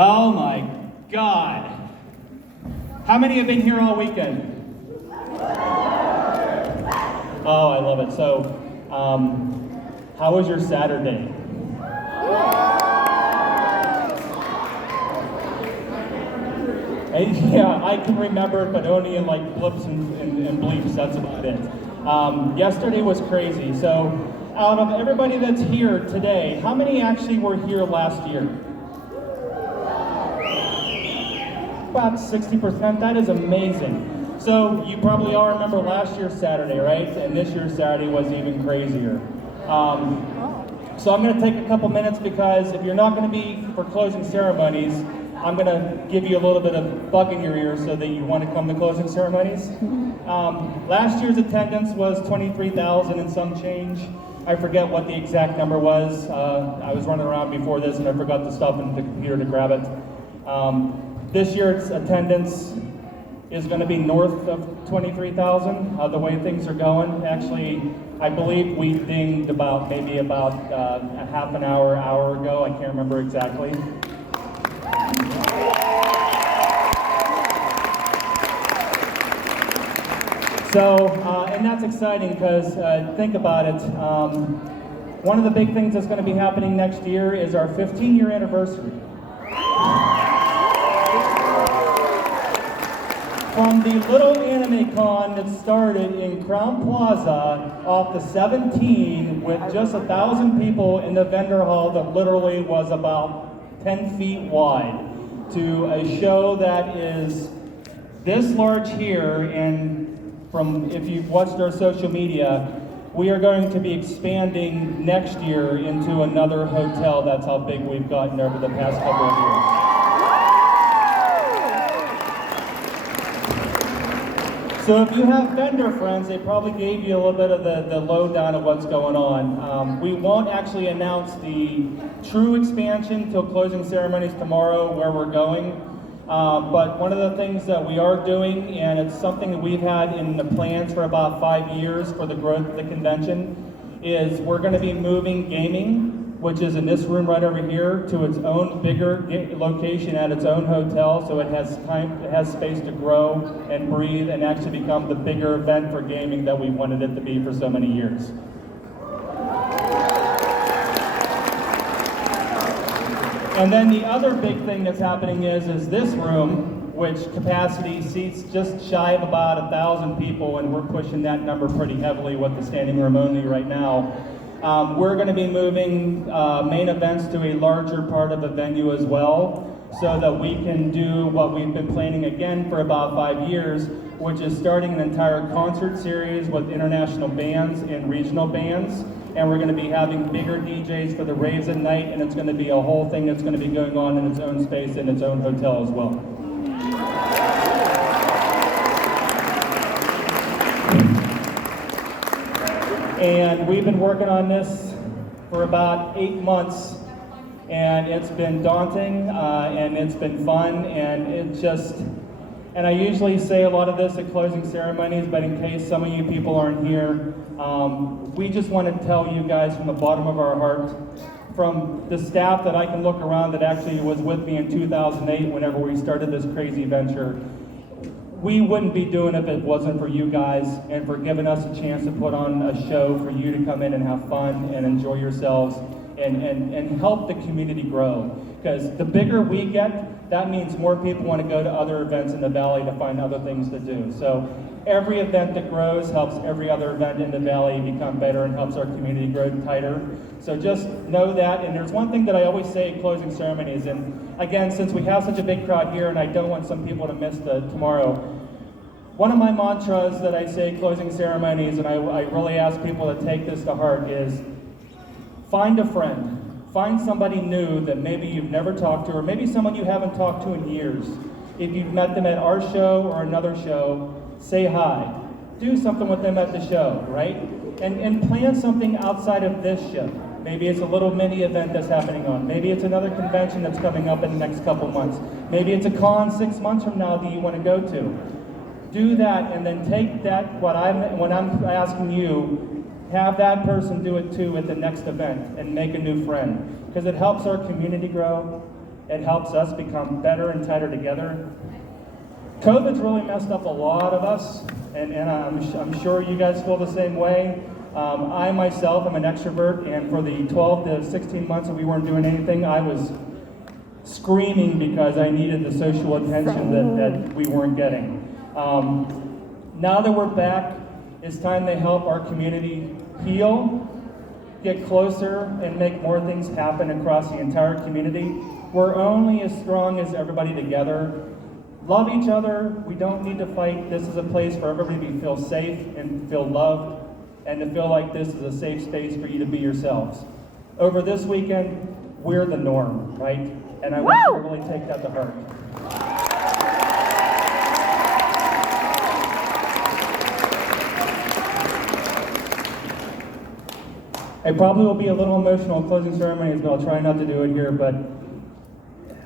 Oh my God. How many have been here all weekend? Oh, I love it. So, how was your Saturday? Yeah, I can remember it, but only in like blips and bleeps, that's about it. Yesterday was crazy. So, out of everybody that's here today, how many actually were here last year? About 60%, that is amazing. So you probably all remember last year's Saturday, right? And this year's Saturday was even crazier. So I'm gonna take a couple minutes because if you're not gonna be for closing ceremonies, I'm gonna give you a little bit of bug in your ear so that you wanna come to closing ceremonies. Last year's attendance was 23,000 and some change. I forget what the exact number was. I was running around before this and I forgot to stop in the computer to grab it. This year's attendance is going to be north of 23,000, the way things are going. Actually, I believe we dinged maybe about a half an hour ago. I can't remember exactly. So, and that's exciting because think about it. One of the big things that's going to be happening next year is our 15-year anniversary. From the little anime con that started in Crown Plaza off the 17 with just 1,000 people in the vendor hall that literally was about 10 feet wide to a show that is this large here, and from if you've watched our social media, we are going to be expanding next year into another hotel. That's how big we've gotten over the past couple of years. So if you have vendor friends, they probably gave you a little bit of the lowdown of what's going on. We won't actually announce the true expansion till closing ceremonies tomorrow where we're going. But one of the things that we are doing, and it's something that we've had in the plans for about 5 years for the growth of the convention, is we're going to be moving gaming, which is in this room right over here, to its own bigger location at its own hotel, so it has space to grow and breathe and actually become the bigger event for gaming that we wanted it to be for so many years. And then the other big thing that's happening is this room, which capacity seats just shy of about 1,000 people, and we're pushing that number pretty heavily with the standing room only right now. We're going to be moving main events to a larger part of the venue as well, so that we can do what we've been planning again for about 5 years, which is starting an entire concert series with international bands and regional bands. And we're going to be having bigger DJs for the raves at night, and it's going to be a whole thing that's going to be going on in its own space in its own hotel as well. And we've been working on this for about 8 months, and it's been daunting, and it's been fun, and I usually say a lot of this at closing ceremonies, but in case some of you people aren't here, we just want to tell you guys from the bottom of our heart, from the staff that I can look around that actually was with me in 2008 whenever we started this crazy venture, we wouldn't be doing it if it wasn't for you guys and for giving us a chance to put on a show for you to come in and have fun and enjoy yourselves and help the community grow. Because the bigger we get, that means more people want to go to other events in the Valley to find other things to do. So every event that grows helps every other event in the Valley become better and helps our community grow tighter. So just know that. And there's one thing that I always say at closing ceremonies, and again, since we have such a big crowd here and I don't want some people to miss tomorrow, one of my mantras that I say at closing ceremonies, and I really ask people to take this to heart, is find a friend. Find somebody new that maybe you've never talked to, or maybe someone you haven't talked to in years. If you've met them at our show or another show, say hi. Do something with them at the show, right? And plan something outside of this show. Maybe it's a little mini event that's happening on. Maybe it's another convention that's coming up in the next couple months. Maybe it's a con 6 months from now that you want to go to. Do that, and then take that, when I'm asking you, have that person do it too at the next event and make a new friend, because it helps our community grow, It helps us become better and tighter together. COVID's really messed up a lot of us, and I'm sure you guys feel the same way. I myself am an extrovert, and for the 12 to 16 months that we weren't doing anything, I was screaming because I needed the social attention that we weren't getting. Now that we're back, it's time to help our community heal, get closer, and make more things happen across the entire community. We're only as strong as everybody together. Love each other. We don't need to fight. This is a place for everybody to feel safe and feel loved, and to feel like this is a safe space for you to be yourselves. Over this weekend, we're the norm, right? And I want you to really take that to heart. I probably will be a little emotional in closing ceremonies, but I'll try not to do it here. But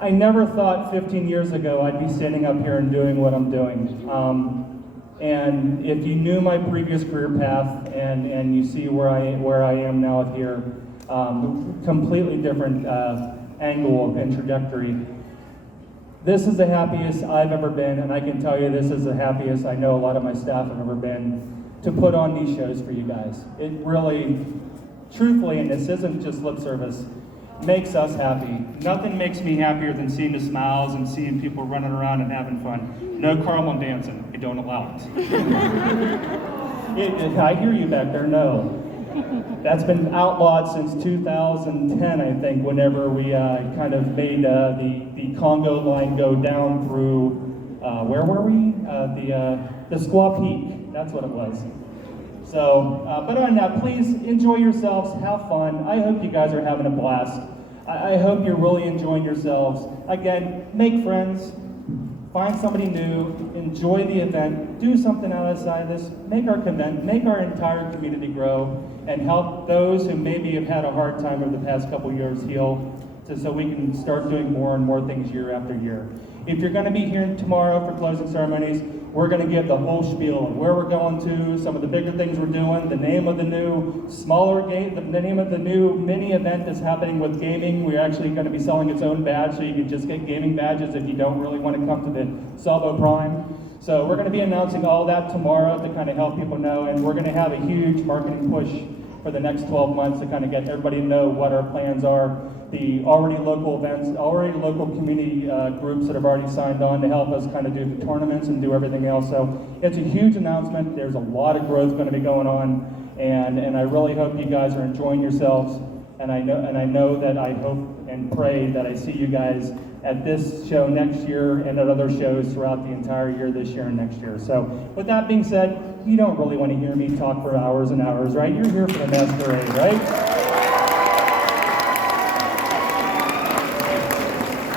I never thought 15 years ago I'd be standing up here and doing what I'm doing. And if you knew my previous career path and you see where I am now here, completely different angle and trajectory. This is the happiest I've ever been, and I can tell you this is the happiest I know a lot of my staff have ever been, to put on these shows for you guys. It really, truthfully, and this isn't just lip service, makes us happy. Nothing makes me happier than seeing the smiles and seeing people running around and having fun. No Carlin dancing, I don't allow it. I hear you back there, no. That's been outlawed since 2010, I think, whenever we kind of made the Congo line go down through, where were we? The Squaw Peak, that's what it was. So, but on that, please enjoy yourselves, have fun. I hope you guys are having a blast. I hope you're really enjoying yourselves. Again, make friends, find somebody new, enjoy the event, do something outside of this, make our entire community grow, and help those who maybe have had a hard time over the past couple years heal, so we can start doing more and more things year after year. If you're going to be here tomorrow for closing ceremonies, we're going to give the whole spiel of where we're going to, some of the bigger things we're doing, the name of the new smaller game, the name of the new mini event that's happening with gaming. We're actually going to be selling its own badge, so you can just get gaming badges if you don't really want to come to the Sabo Prime. So we're going to be announcing all that tomorrow to kind of help people know, and we're going to have a huge marketing push for the next 12 months to kind of get everybody to know what our plans are. The already local events, already local community groups that have already signed on to help us kind of do the tournaments and do everything else. So it's a huge announcement. There's a lot of growth going to be going on, and I really hope you guys are enjoying yourselves. And I know that I hope and pray that I see you guys at this show next year and at other shows throughout the entire year, this year and next year. So with that being said, you don't really want to hear me talk for hours and hours, right? You're here for the masquerade, right?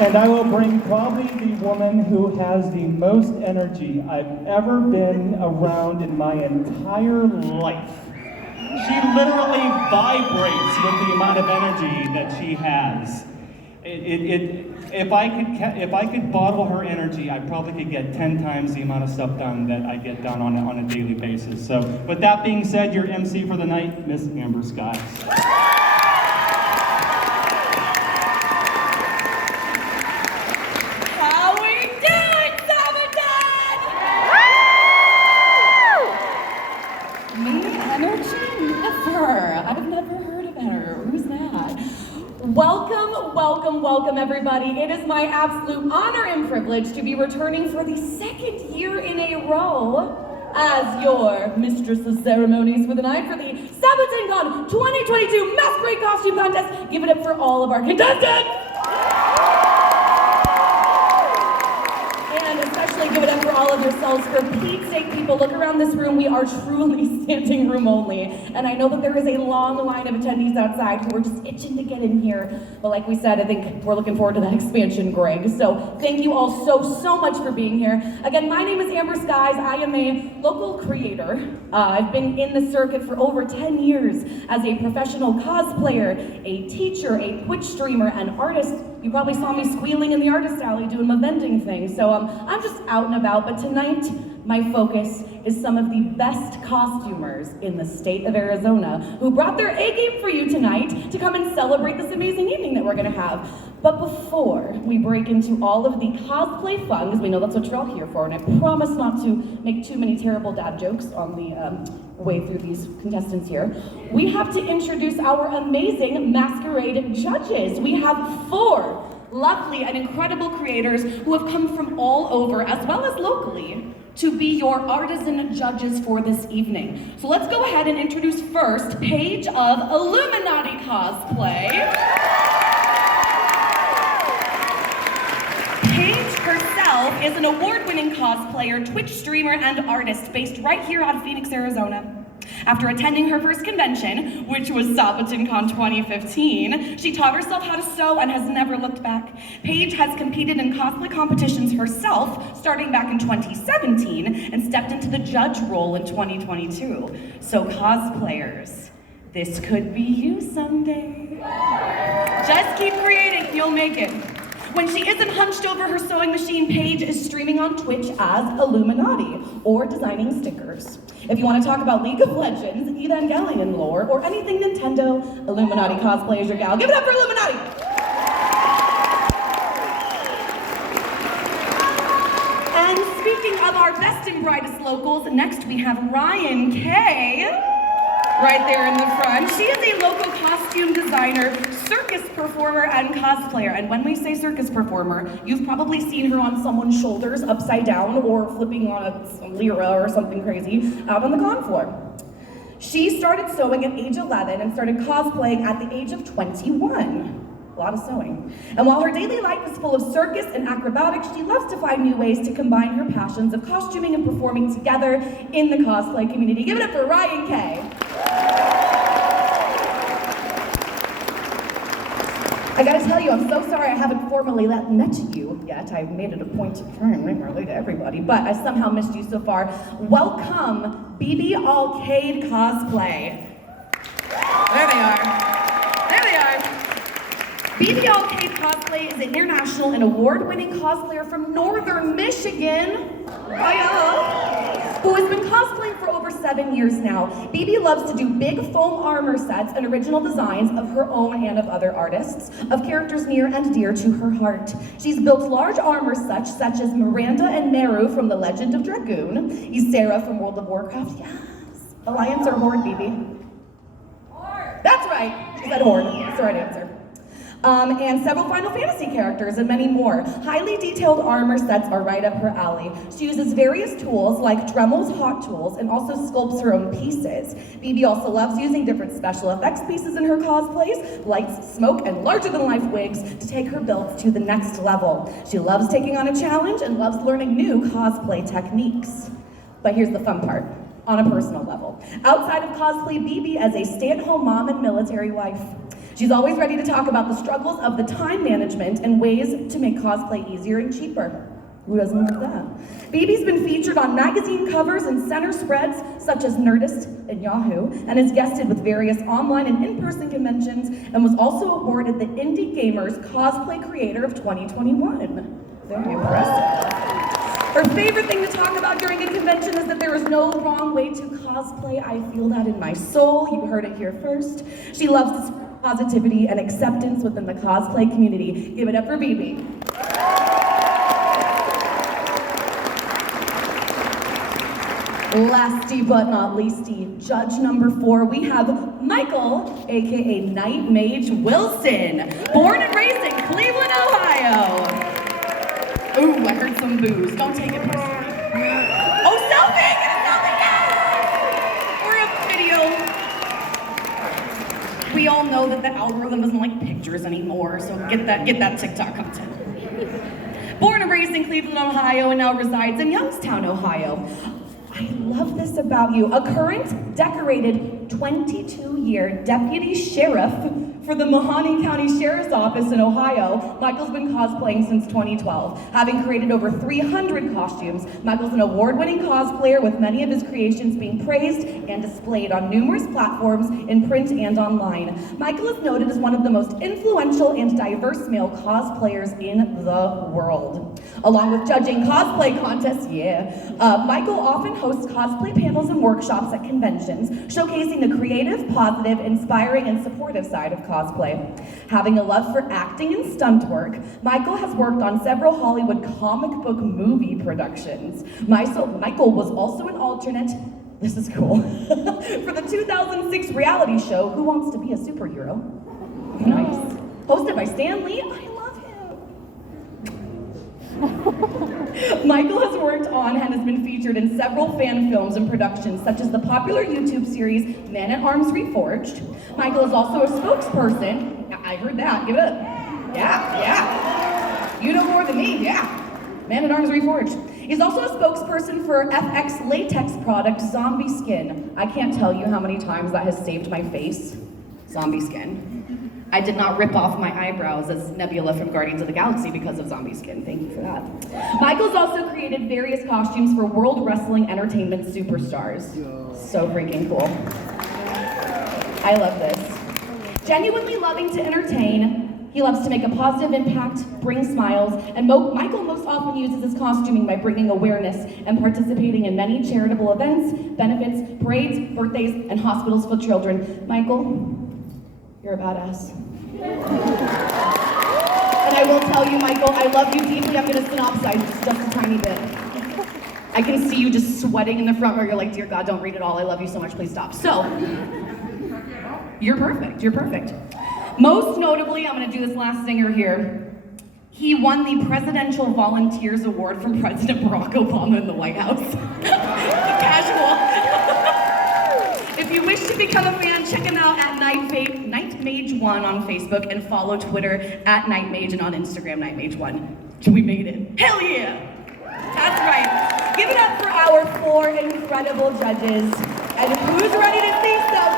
And I will bring probably the woman who has the most energy I've ever been around in my entire life. She literally vibrates with the amount of energy that she has. If I could bottle her energy, I probably could get 10 times the amount of stuff done that I get done on a daily basis. So with that being said, your MC for the night, Miss Amber Skies. Welcome everybody. It is my absolute honor and privilege to be returning for the second year in a row as your mistress of ceremonies for the night for the Sabotencon 2022 Masquerade Costume Contest. Give it up for all of our contestants! And especially give it up for all of yourselves. For Pete's sake, people, look around this room. We are truly standing room only. And I know that there is a long line of attendees outside who are just itching to get in here. But like we said, I think we're looking forward to that expansion, Greg. So thank you all so much for being here. Again, my name is Amber Skies. I am a local creator. I've been in the circuit for over 10 years as a professional cosplayer, a teacher, a Twitch streamer, an artist. You probably saw me squealing in the artist alley doing my vending thing. So I'm just out and about, but tonight my focus is some of the best costumers in the state of Arizona who brought their A game for you tonight to come and celebrate this amazing evening that we're gonna have. But before we break into all of the cosplay fun, because we know that's what you're all here for, and I promise not to make too many terrible dad jokes on the way through these contestants here, we have to introduce our amazing masquerade judges. We have 4 lovely and incredible creators who have come from all over, as well as locally, to be your artisan judges for this evening. So let's go ahead and introduce first Paige of Illuminati Cosplay. Paige herself is an award-winning cosplayer, Twitch streamer, and artist based right here out of Phoenix, Arizona. After attending her first convention, which was Sabotencon 2015, she taught herself how to sew and has never looked back. Paige has competed in cosplay competitions herself, starting back in 2017, and stepped into the judge role in 2022. So cosplayers, this could be you someday. Just keep creating, you'll make it. When she isn't hunched over her sewing machine, Paige is streaming on Twitch as Illuminati, or designing stickers. If you want to talk about League of Legends, Evangelion lore, or anything Nintendo, Illuminati Cosplay is your gal. Give it up for Illuminati! And speaking of our best and brightest locals, next we have Ryan Kay. Right there in the front. She is a local costume designer, circus performer, and cosplayer. And when we say circus performer, you've probably seen her on someone's shoulders upside down or flipping on a lira or something crazy out on the con floor. She started sewing at age 11 and started cosplaying at the age of 21. A lot of sewing. And while her daily life is full of circus and acrobatics, she loves to find new ways to combine her passions of costuming and performing together in the cosplay community. Give it up for Ryan Kay. I gotta tell you, I'm so sorry I haven't formally met you yet. I've made it a point to try and relate to everybody, but I somehow missed you so far. Welcome, BB Arcade Cosplay. There they are. There they are. BB Arcade Cosplay is an international and award-winning cosplayer from Northern Michigan, who has been cosplaying for over 7 years now. BB loves to do big foam armor sets and original designs of her own and of other artists, of characters near and dear to her heart. She's built large armor such as Miranda and Meru from The Legend of Dragoon, Ysera from World of Warcraft, yes, Alliance or Horde, BB? Horde! That's right, she said Horde, that's the right answer. And several Final Fantasy characters and many more. Highly detailed armor sets are right up her alley. She uses various tools like Dremel's Hot Tools and also sculpts her own pieces. BB also loves using different special effects pieces in her cosplays, lights, smoke, and larger-than-life wigs to take her builds to the next level. She loves taking on a challenge and loves learning new cosplay techniques. But here's the fun part. On a personal level. Outside of cosplay, BB is a stay-at-home mom and military wife. She's always ready to talk about the struggles of the time management and ways to make cosplay easier and cheaper. Who doesn't love that? BB's been featured on magazine covers and center spreads such as Nerdist and Yahoo, and has guested with various online and in-person conventions, and was also awarded the Indie Gamers Cosplay Creator of 2021. Very impressive. Her favorite thing to talk about during a convention is that there is no wrong way to cosplay. I feel that in my soul. You heard it here first. She loves to spread positivity and acceptance within the cosplay community. Give it up for BB. Lasty but not leasty, judge number 4, we have Michael, aka Night Mage Wilson, born and raised in Cleveland, Ohio. Ooh, I heard some boos. Don't take it personally. Oh, selfie! Get a selfie, yes! Or a video. We all know that the algorithm doesn't like pictures anymore, so get that TikTok content. Born and raised in Cleveland, Ohio, and now resides in Youngstown, Ohio. I love this about you. A current decorated 22-year deputy sheriff for the Mahoning County Sheriff's Office in Ohio, Michael's been cosplaying since 2012. Having created over 300 costumes, Michael's an award-winning cosplayer with many of his creations being praised and displayed on numerous platforms in print and online. Michael is noted as one of the most influential and diverse male cosplayers in the world. Along with judging cosplay contests, Michael often hosts cosplay panels and workshops at conventions, showcasing the creative, positive, inspiring, and supportive side of cosplay. cosplay. Having a love for acting and stunt work, Michael has worked on several Hollywood comic book movie productions. Michael was also an alternate, this is cool, for the 2006 reality show, Who Wants to Be a Superhero? Nice. Hosted by Stan Lee. I love him. Michael has worked on and has been featured in several fan films and productions, such as the popular YouTube series Man at Arms Reforged. Michael is also a spokesperson. I heard that. Give it up. Yeah. You know more than me. Yeah. Man at Arms Reforged. He's also a spokesperson for FX latex product Zombie Skin. I can't tell you how many times that has saved my face. Zombie Skin. I did not rip off my eyebrows as Nebula from Guardians of the Galaxy because of Zombie Skin. Thank you for that. Michael's also created various costumes for World Wrestling Entertainment superstars. So freaking cool. I love this. Genuinely loving to entertain, he loves to make a positive impact, bring smiles, and Michael most often uses his costuming by bringing awareness and participating in many charitable events, benefits, parades, birthdays, and hospitals for children. Michael, you're a badass. And I will tell you, Michael, I love you deeply. I'm gonna synopsize just a tiny bit. I can see you just sweating in the front row. You're like, dear God, don't read it all. I love you so much, please stop. So, you're perfect, you're perfect. Most notably, I'm gonna do this last singer here. He won the Presidential Volunteers Award from President Barack Obama in the White House. Casual. If you wish to become a fan, check him out at NightMage1 on Facebook and follow Twitter at NightMage and on Instagram, NightMage1. We made it. Hell yeah! That's right. Give it up for our 4 incredible judges. And who's ready to see some